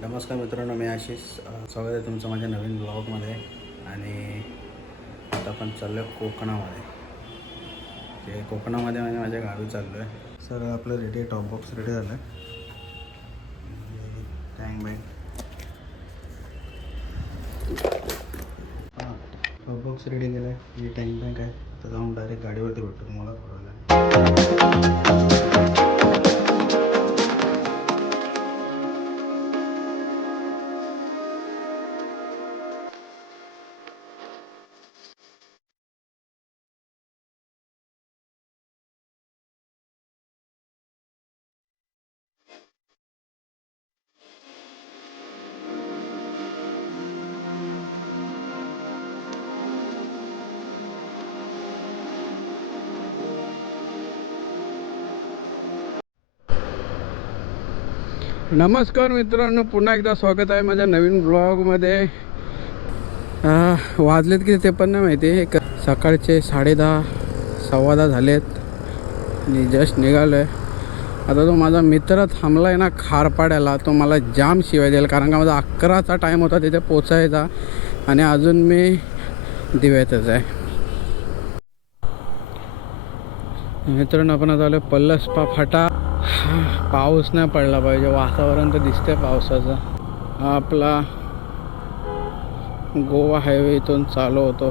नमस्कार मित्रांनो, मी आशिष. स्वागत आहे तुमचं माझ्या नवीन ब्लॉगमध्ये. आणि आता आपण चाललो आहे कोकणामध्ये. ते कोकणामध्ये म्हणजे माझ्या गावी चाललो आहे. सर आपलं रेडी आहे, टॉप बॉक्स रेडी झालं आहे. टँक बँक हां, टॉप बॉक्स रेडी केला आहे. ही टँक बँक आहे. तर जाऊन डायरेक्ट गाडीवरती भेटतो मला थोडं. नमस्कार मित्रांनो, पुन्हा एकदा स्वागत आहे माझ्या नवीन ब्लॉगमध्ये. वाजलेत की ते पण नाही माहिती. एक सकाळचे 10:30 सव्वा 10 झालेत आणि जस्ट निघालो आहे. आता तो माझा मित्र थांबला आहे ना खारपाड्याला, तो मला जाम शिवाय देईल, कारण का माझा 11चा टाईम होता तिथे पोचायचा आणि अजून मी दिव्यातच आहे. मित्रांनो, आपण आता आलो पल्लसपा फाटा. पाऊस नाही पडला पाहिजे, वातावरण तर दिसतंय पावसाचं. हा आपला गोवा हायवे इथून चालू होतो.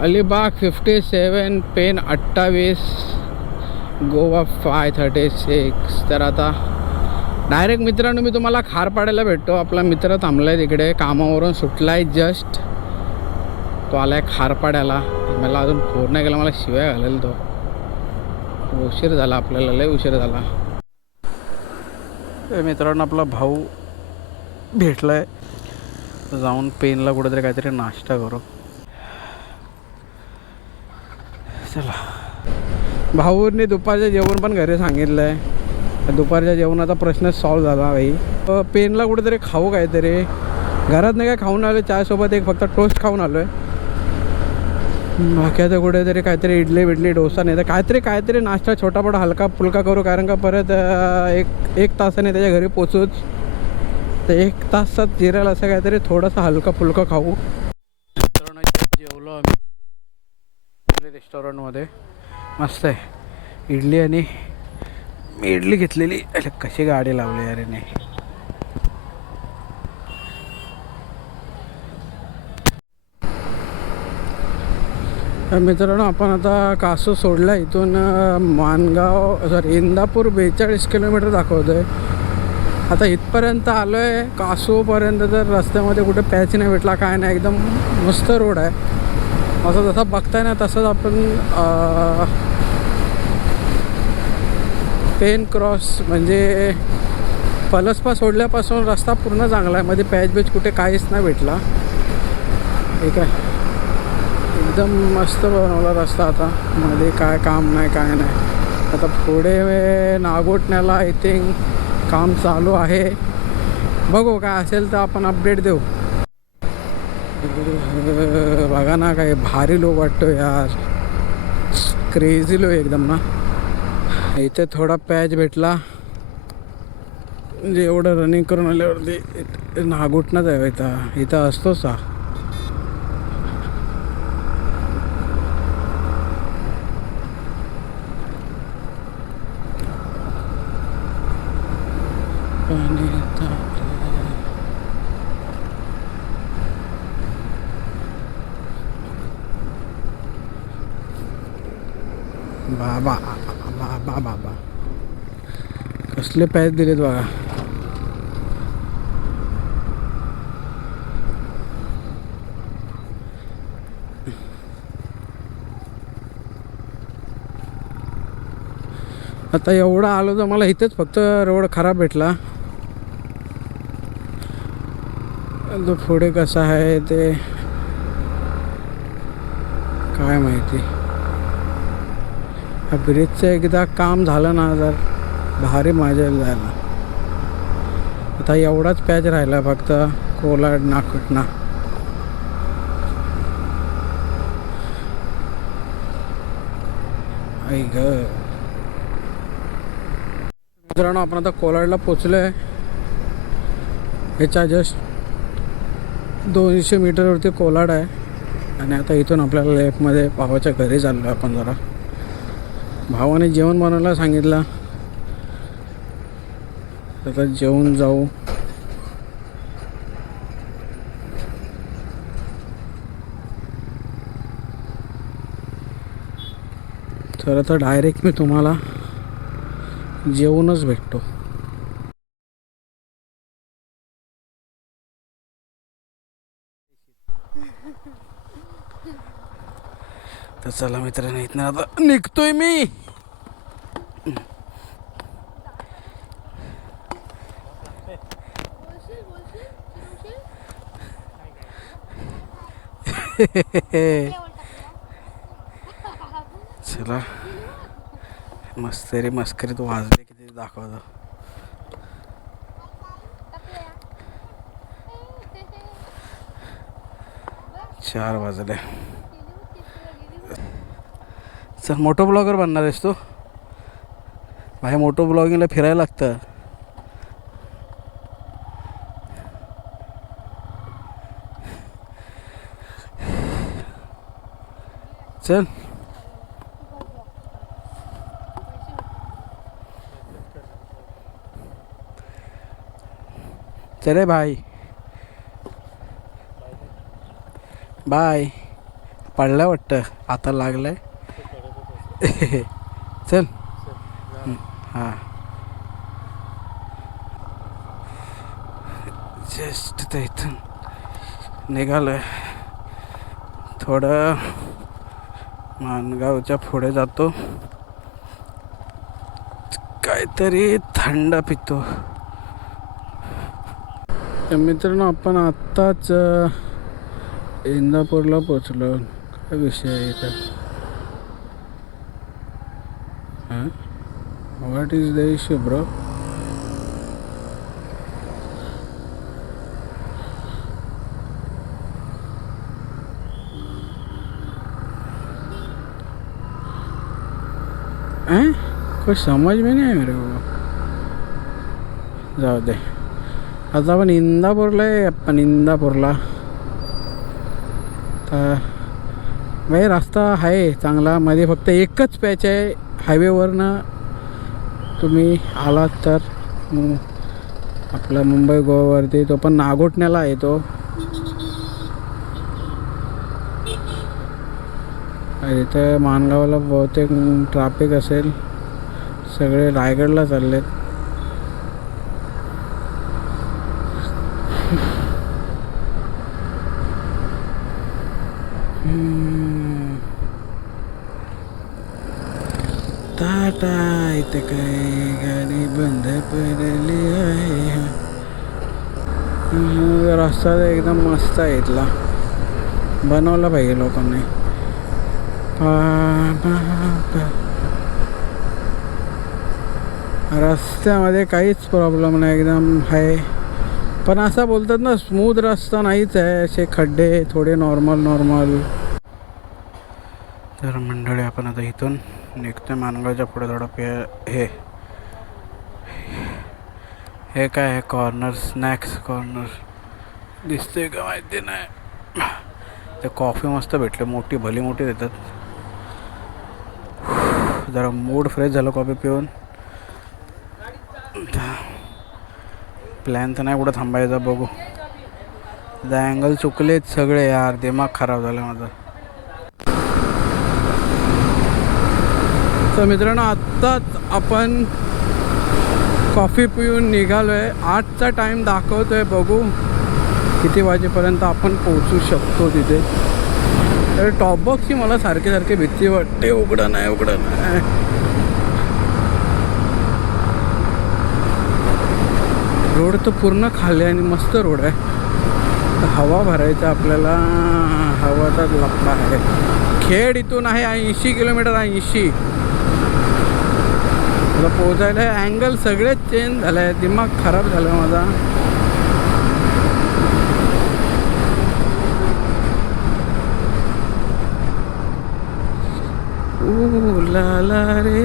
अलिबाग 57, पेन 28, गोवा 536. तर आता डायरेक्ट मित्रांनो मी तुम्हाला खारपाड्याला भेटतो. आपला मित्र थांबला आहे तिकडे, कामावरून सुटला आहे जस्ट. तो आला आहे खारपाड्याला. मला अजून फोन नाही केला, मला शिवाय घालेल तो. उशीर झाला, आपल्याला लय उशीर झाला. मित्रांनो आपला भाऊ भेटलाय, जाऊन पेनला कुठेतरी काहीतरी नाश्ता करू. चला. भाऊंनी दुपारच्या जेवण पण घरी सांगितलं आहे. दुपारच्या जेवणाचा प्रश्न सॉल्व झाला भाई. पेनला कुठेतरी खाऊ काहीतरी. घरात नाही काय खाऊन आलो, चायसोबत एक फक्त टोस्ट खाऊन आलो आहे. बाकी आता कुठेतरी काहीतरी इडली बिडली डोसा नाही तर काहीतरी नाश्ता छोटापटा हलका फुलका करू, कारण का परत एक तासाने त्याच्या घरी पोचूच. तर 1 तासात जिरायला असं काहीतरी थोडंसं हलका फुलका खाऊ. जेवलो आम्ही रेस्टॉरंटमध्ये. मस्त आहे इडली, आणि मी इडली घेतलेली. अरे कशी गाडी लावली अरे. नाही मित्रांनो, आपण आता कासू सोडला. इथून माणगाव इंदापूर 42 किलोमीटर दाखवतो आहे. आता इथपर्यंत आलो आहे कासूपर्यंत. तर रस्त्यामध्ये कुठे पॅच नाही भेटला, काय नाही, एकदम मस्त रोड आहे. असं जसं बघताय ना तसंच आपण पेन क्रॉस म्हणजे पलसपा सोडल्यापासून रस्ता पूर्ण चांगला आहे. मध्ये पॅच बेच कुठे काहीच नाही भेटला. ठीक आहे, एकदम मस्त बनवला रस्ता. आता मध्ये काय काम नाही काय नाही. आता पुढे नागोठण्याला आय थिंक काम चालू आहे. बघू काय असेल तर आपण अपडेट देऊ. बघा ना, काय भारी लोक वाटतो यार, क्रेझी लो एकदम ना. इथे थोडा पॅच भेटला म्हणजे एवढं रनिंग करून आल्यावरती नागोठणंच आहे. इथं असतोच हा. बाबा बाबा बाबा कसले पॅच दिलेत बघा. आता एवढं आलो तर मला इथेच फक्त रोड खराब भेटला. तो पुढे कसा आहे ते काय माहिती. हा ब्रिजचं एकदा काम झालं ना जर भारी मजा जायला. आता एवढाच पॅच राहिला फक्त कोलाड नागोठणा. आई ग मित्रांनो, आपण आता कोलाडला पोचलो आहे. ह्याच्या जस्ट 200 मीटरवरती कोलाड आहे. आणि आता इथून आपल्याला लेफ्टमध्ये भावाच्या घरी चाललो आपण जरा. भावाने जेवण बनवायला सांगितलं, आता जेवून जाऊ. तर आता डायरेक्ट मी तुम्हाला जेवूनच भेटतो. तर चला मित्रांनो, इथनं आता निघतोय मी. चला मस्करी मस्करी तू वाजले किती दाखवतो. चार वाजले. चल, मोठो ब्लॉगर बनणार आहेस तू भाई. मोठो ब्लॉगिंगला फिरायला लागतं. चल चले भाई, बाय. पडलं वाटतं, आता लागलंय. चल. हां, जस्ट तर इथून निघालोय. थोडं माणगावच्या पुढे जातो, काहीतरी थंड पितो. तर मित्रांनो, आपण आत्ताच इंदापूरला पोचलो. काय विषय आहे इथं? हां, what is the issue bro? कुछ समझ में नहीं आया मेरे को. जाऊ दे. आता आपण इंदापूरला आहे. आपण इंदापूरला तर भाई रस्ता आहे चांगला. मध्ये फक्त एकच पॅच आहे. हायवेवरनं तुम्ही आलात तर आपला मुंबई गोवावरती, तो पण नागोठण्याला आहे तो. इथं माणगावला बहुतेक ट्रॅफिक असेल. सगळे रायगडला चाललेत. टाटा, इथे काही गाडी बंद पडली आहे. रस्ता एकदम मस्त आहे इथला. बनवला पाहिजे लोकांनी. रस्त्यामध्ये काहीच प्रॉब्लेम नाही, एकदम आहे. पण असं बोलतात ना, स्मूथ रस्ता नाहीच आहे. असे खड्डे थोडे नॉर्मल. तर मंडळी, आपण आता इथून निघतोय. माणगावच्या पुढे थोडं हे काय आहे? कॉर्नर, स्नॅक्स कॉर्नर दिसतंय का माहिती नाही. ते कॉफी मस्त भेटले, मोठी भली मोठी देतात. जरा मूड फ्रेश झालं कॉफी पिऊन. प्लॅन तर नाही कुठं थांबायचा, बघू. अँगल चुकलेत सगळे यार, दिमाग खराब झाला माझा. तर मित्रांनो, आत्ताच आपण कॉफी पिऊन निघालो आहे. 8चा टाईम दाखवतो आहे, बघू किती वाजेपर्यंत आपण पोहोचू शकतो तिथे. तर टॉपबॉक्सची मला सारखे भीती वाटते. उघडं नाही. रोड तर पूर्ण खाली आणि मस्त रोड आहे. तर हवा भरायचा आपल्याला, हवाचा लफडा आहे. खेड इथून आहे 80 किलोमीटर. 80 मला पोचायला. अँगल सगळेच चेंज झाले आहे, दिमाग खराब झाला माझा. ला रे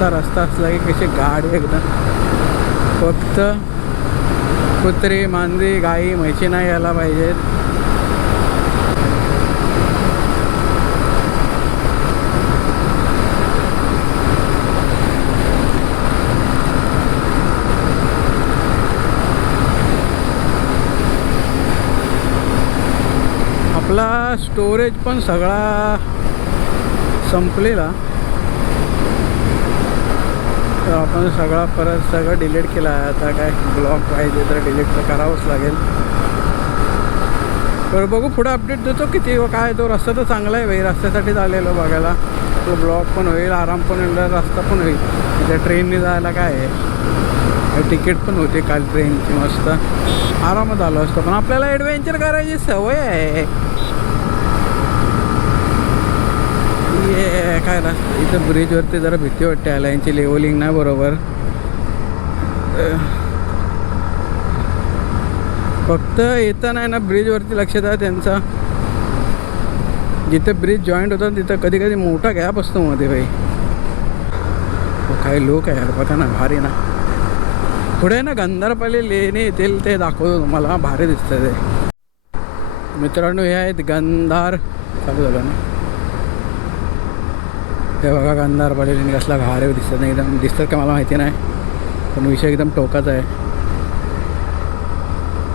असा रस्ता असला की कशी गाडी एकदम फक्त कुत्री मांजरी गाई म्हशी नाही यायला पाहिजेत. आपला स्टोरेज पण सगळा संपलेला, तर आपण सगळा परत सगळं डिलीट केला आहे. आता काय ब्लॉग पाहिजे तर डिलीट तर करावंच लागेल. तर बघू पुढे अपडेट देतो किती व काय. तो रस्ता तर चांगला आहे भाई, रस्त्यासाठीच आलेलो बघायला. तो ब्लॉग पण होईल, आराम पण होईल, रस्ता पण होईल. त्या ट्रेनने जायला काय आहे, तिकीट पण होते काल ट्रेनची, मस्त आरामात आलो असतो. पण आपल्याला ॲडव्हेंचर करायची सवय आहे. ये काय ना इथं ब्रिजवरती जरा भीती वाटते आला, यांची लेवलिंग नाही बरोबर. फक्त येतं नाही ना ब्रिजवरती लक्ष द्या त्यांचा. जिथे ब्रिज जॉईंट होतात तिथं कधी कधी मोठा गॅप असतो मध्ये भाई. काही लोक आहे यार बघा ना, भारी ना. पुढे ना गंधारपाले लेणे येतील, ते दाखवतो तुम्हाला, भारी दिसतं ते. मित्रांनो हे आहेत गंधार, चालू झालं ना ते बघा. गंधारपाले लेणी कसला भारी दिसत नाही, एकदम दिसतात का मला माहिती नाही, पण विषय एकदम टोकाचा आहे,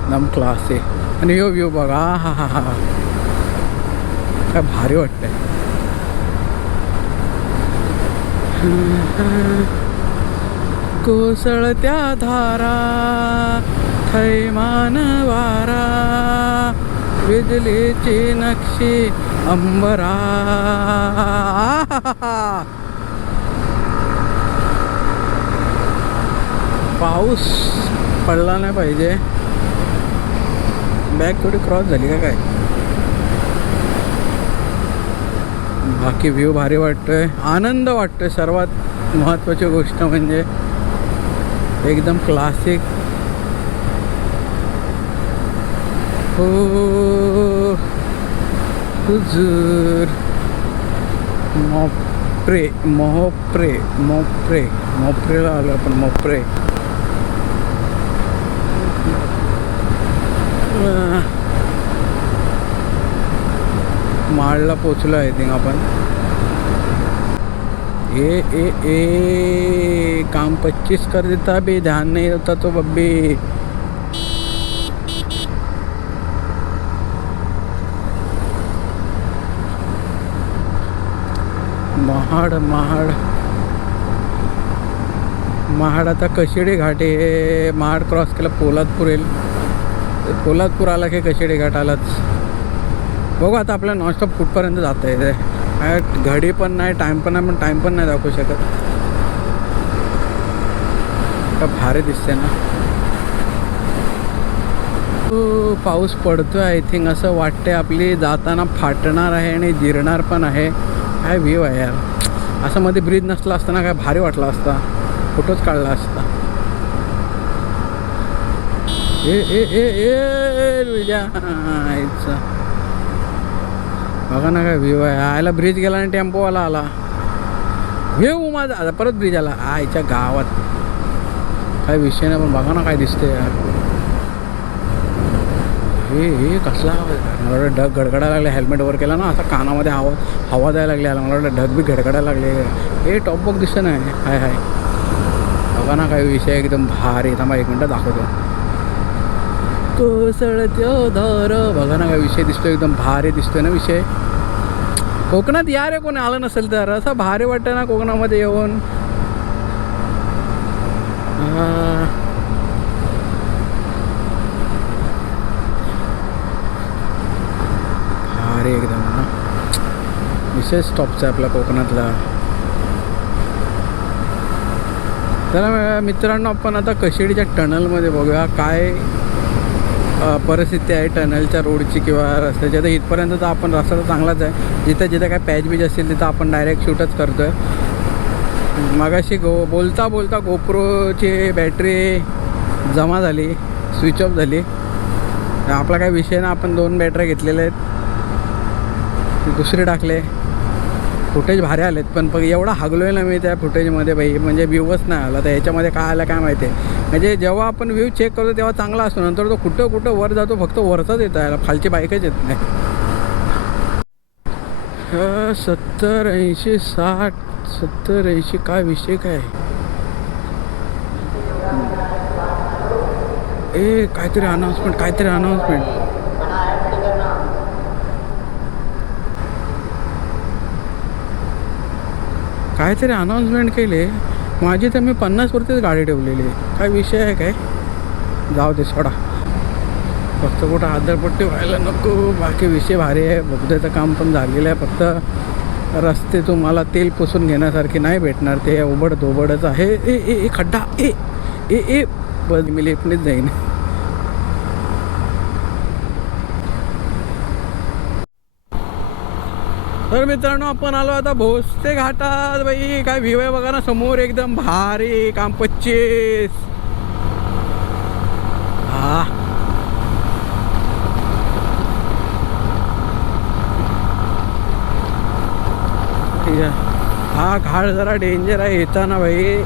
एकदम क्लास आहे. आणि यो व्ह्यू बघा, हा हा हा काय भारी वाटतंय. कोसळत्या धारा थैमान वारा, बिजलीची नक्षी अंबरा. पाऊस पडला नाही पाहिजे. बॅग थोडी क्रॉस झाली का काय. बाकी व्ह्यू भारी वाटतोय, आनंद वाटतोय. सर्वात महत्त्वाची गोष्ट म्हणजे एकदम क्लासिक. हो हुजूर मोप्रे मोप्रे मोप्रे मोप्रेला आलो आपण. मोप्रे माळला पोचलो आहे थिंक आपण. ए ए ए काम 25 कर देता बे, ध्यान नहीं होता तो बब्बी. महाड महाड महाड आता कशिडी घाट आहे. महाड क्रॉस केला पोलादपूर येईल. पोलादपूर आला की कशिडी घाट आलाच. बघू आता आपल्या नॉनस्टॉप कुठपर्यंत जाता येते. घडी पण नाही, टाईम पण नाही, पण टाईम पण नाही दाखवू शकत. का भारी दिसते ना. पाऊस पडतोय आय थिंक, असं वाटते. आपली जाताना फाटणार आहे आणि जिरणार पण आहे. काय व्ह्यू आहे यार. असं मध्ये ब्रिज नसला असताना काय भारी वाटला असता, फोटोच काढला असता. ए ए ए ए बघा ना काय व्ह्यू आहे. आयला ब्रिज गेला आणि टेम्पोवाला आला. व्ह्यू माझा आता परत ब्रिज आला. आईच्या गावात काय विषय नाही, पण बघा ना काय दिसते यार. हे कसला मला वाटतं ढग गडगडायला लागले. हेल्मेट वर केला ना, असा कानामध्ये हवा द्यायला लागली. मला वाटलं ढग बी गडगडायला लागले. हे टॉप बॉक दिसतं नाही. हाय हाय बघा ना काय विषय एकदम भारी. थांबा 1 मिनटं दाखवतो. कोसळत्या धारा बघा ना काय विषय दिसतो, एकदम भारी दिसतोय ना विषय. कोकणात या रे कोणी आलं नसेल तर, असं भारी वाटतं ना कोकणामध्ये येऊन. भारी एकदम ना. विशेष स्टॉपचा आपला कोकणातला. चला मित्रांनो, आपण आता कशिडीच्या टनलमध्ये बघूया काय परिस्थिती आहे टनलच्या रोडची किंवा रस्त्याची. आता इथपर्यंत तर आपण रस्ता तर चांगलाच आहे. जिथं जिथं काय पॅच बीच असतील तिथं आपण डायरेक्ट शूटच करतो आहे. मगाशी बोलता बोलता गोप्रोची बॅटरी जमा झाली, स्विच ऑफ झाली. आपला काय विषय ना, आपण 2 बॅटऱ्या घेतलेल्या आहेत, दुसरी टाकले. फुटेज भारी आलेत, पण एवढा हागलोय ना मी त्या फुटेजमध्ये बाई, म्हणजे व्ह्यूच नाही आला. तर ह्याच्यामध्ये काय आलं काय माहिती आहे. म्हणजे जेव्हा आपण व्ह्यू चेक करतो तेव्हा चांगला असतो, नंतर तो कुठं कुठं वर जातो, फक्त वरचाच येतो याला, खालची बाईकच येत नाही. 70 80 60 70 80 काय विषय काय काहीतरी अनाऊन्समेंट केले माझी. तर मी 50 वरतीच गाडी ठेवलेली आहे. काय विषय आहे काय, जाऊ दे सोडा. फक्त कुठं आदरपट्टी व्हायला नको, बाकी विषय भारी आहे. बोगद्याचं काम पण झालेलं आहे. फक्त रस्ते तुम्हाला तेल पुसून घेण्यासारखे नाही भेटणार, ते उबड धोबडच आहे. ए खड्डा ए बस मी लेपणीच जाईन. तर मित्रांनो आपण आलो आता भोसले घाटात. बाई काय व्ह्यू आहे बघा ना समोर, एकदम भारी. काम 25 हा ठीक आहे. हा घाट जरा डेंजर आहे येताना बाई,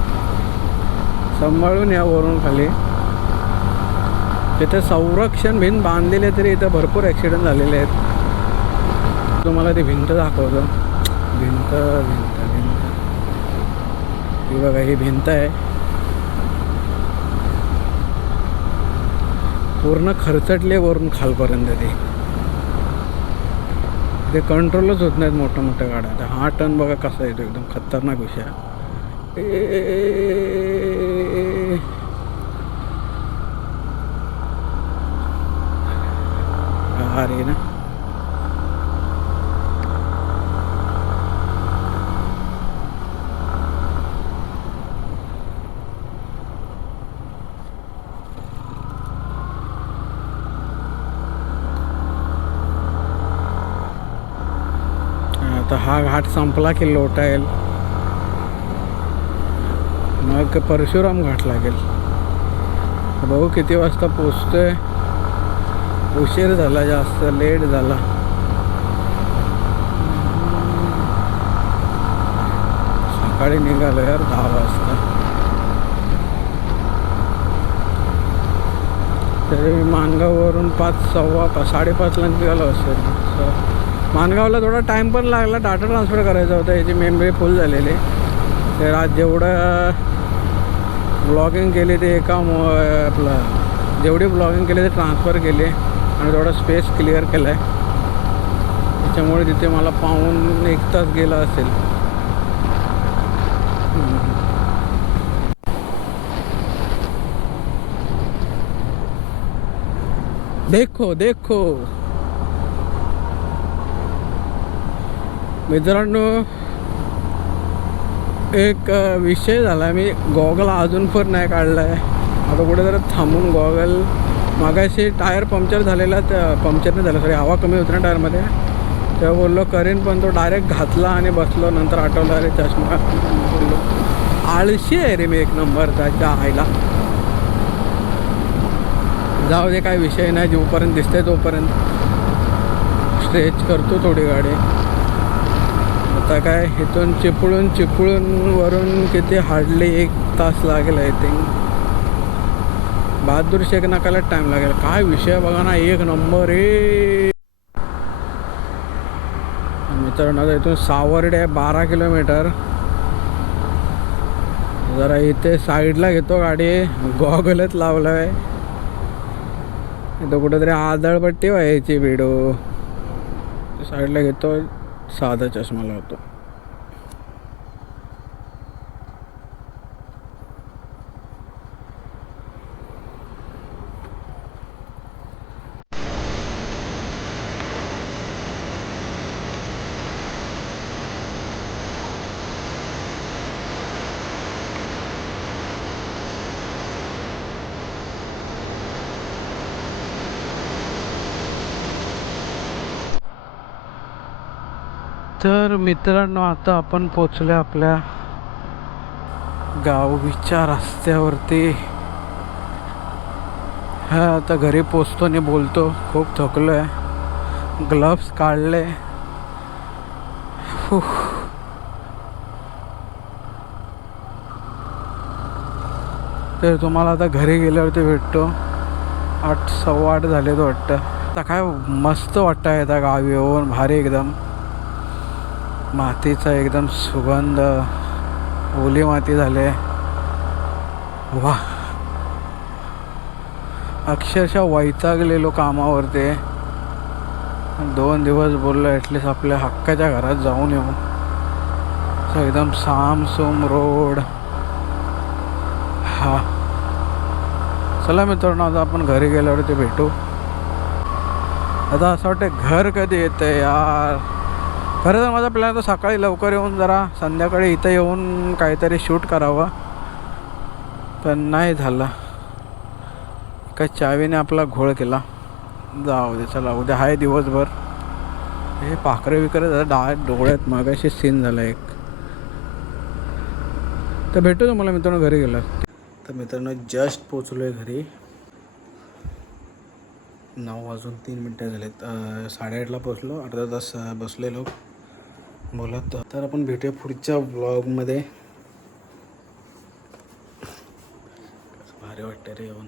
सांभाळून या वरून खाली. तिथे संरक्षण भिंत बांधलेले तरी इथं भरपूर ॲक्सिडेंट झालेले आहेत. तुम्हाला ती भिंत दाखवतो. भिंत ही बघा, ही भिंत आहे पूर्ण खरचटले वरून खालपर्यंत. ते कंट्रोलच होत नाहीत मोठ्या मोठ्या गाड्या. हा टर्न बघा कसा येतो, एकदम खतरनाक विषय. अरे ना आता हा घाट संपला की लोटायला मग परशुराम घाट लागेल. बघू किती वाजता पोचतोय. उशीर झाला, जास्त लेट झाला. सकाळी निघालो यार 10 वाजता. तरी मी माणगाववरून 5:15 निघालो असेल. माणगावला थोडा टाईम पण लागला, डाटा ट्रान्सफर करायचा होता. याची मेमरी फुल झालेली. तर आज जेवढं ब्लॉगिंग केले ते आपलं जेवढे ब्लॉगिंग केले ते ट्रान्सफर केले आणि थोडा स्पेस क्लिअर केला आहे. त्याच्यामुळे तिथे मला पाऊण 1 तास गेला असेल. देखो मित्रांनो, एक विषय झाला. मी गॉगल अजून पण नाही काढला आहे. आता कुठे जरा थांबून गॉगल, मागाशी टायर पंक्चर झालेला, त्या पंक्चर नाही झालं, सॉरी हवा कमी होती ना टायरमध्ये, तेव्हा बोललो करेन, पण तो डायरेक्ट घातला आणि बसलो. नंतर आठवलं अरे चष्मा. बोललो आळशी आहे रे मी एक नंबरचा. आईला जाऊ दे, काय विषय नाही. जोपर्यंत दिसते तोपर्यंत स्ट्रेच करतो थोडी गाडी. आता काय इथून चिपळूण वरून किती हार्डली 1 तास लागेल आय थिंक. बहादूर शेख नाकाला टाईम लागेल. काय विषय बघा ना, 1 नंबर आहे मित्रांनो. आता इथून सावर्डे आहे 12 किलोमीटर. जरा इथे साईडला घेतो गाडी, गॉगलच लावला आहे. इथं कुठेतरी आदळपट्टी व्हायची व्हिडिओ, साईडला घेतो, साधा चष्मा लावतो. तर मित्रांनो, आता आपण पोचलो आपल्या गावीच्या रस्त्यावरती. हा आता घरी पोचतो आणि बोलतो. खूप थकलो आहे. ग्लव्स काढले. तर तुम्हाला आता घरी गेल्यावरती भेटतो. 8 सव्वा 8 झाले तो वाटतं. आता काय मस्त वाटतं आहे आता गावी येऊन. भारी एकदम मातीचा एकदम सुगंध, ओली माती झाले. वा, अक्षरशः वैतागलेलो कामावरती. 2 दिवस बोललो ॲटलिस्ट आपल्या हक्काच्या घरात जाऊन येऊ. असं एकदम सामसूम रोड. हा, चला मित्रांनो आता आपण घरी गेल्यावरती भेटू. आता असं वाटतं घर कधी येतं यार. खरं तर माझा प्लॅन तर सकाळी लवकर येऊन जरा संध्याकाळी इथं येऊन काहीतरी शूट करावं, पण नाही झालं. एका चावीने आपला घोळ केला. जाऊ दे, चला उद्या आहे दिवसभर. हे पाखरे विकरे जरा डोळ्यात मागाशी सीन झाला एक. तर भेटू तुम्हाला मित्रांनो घरी गेला. तर मित्रांनो जस्ट पोचलो आहे घरी. 9:03 झालेत. 8:30ला पोचलो. अर्धा तास बसलेलो बोलत. तर आपण भेटूया पुढच्या व्लॉगमध्ये. भारी वाटतं रे येऊन.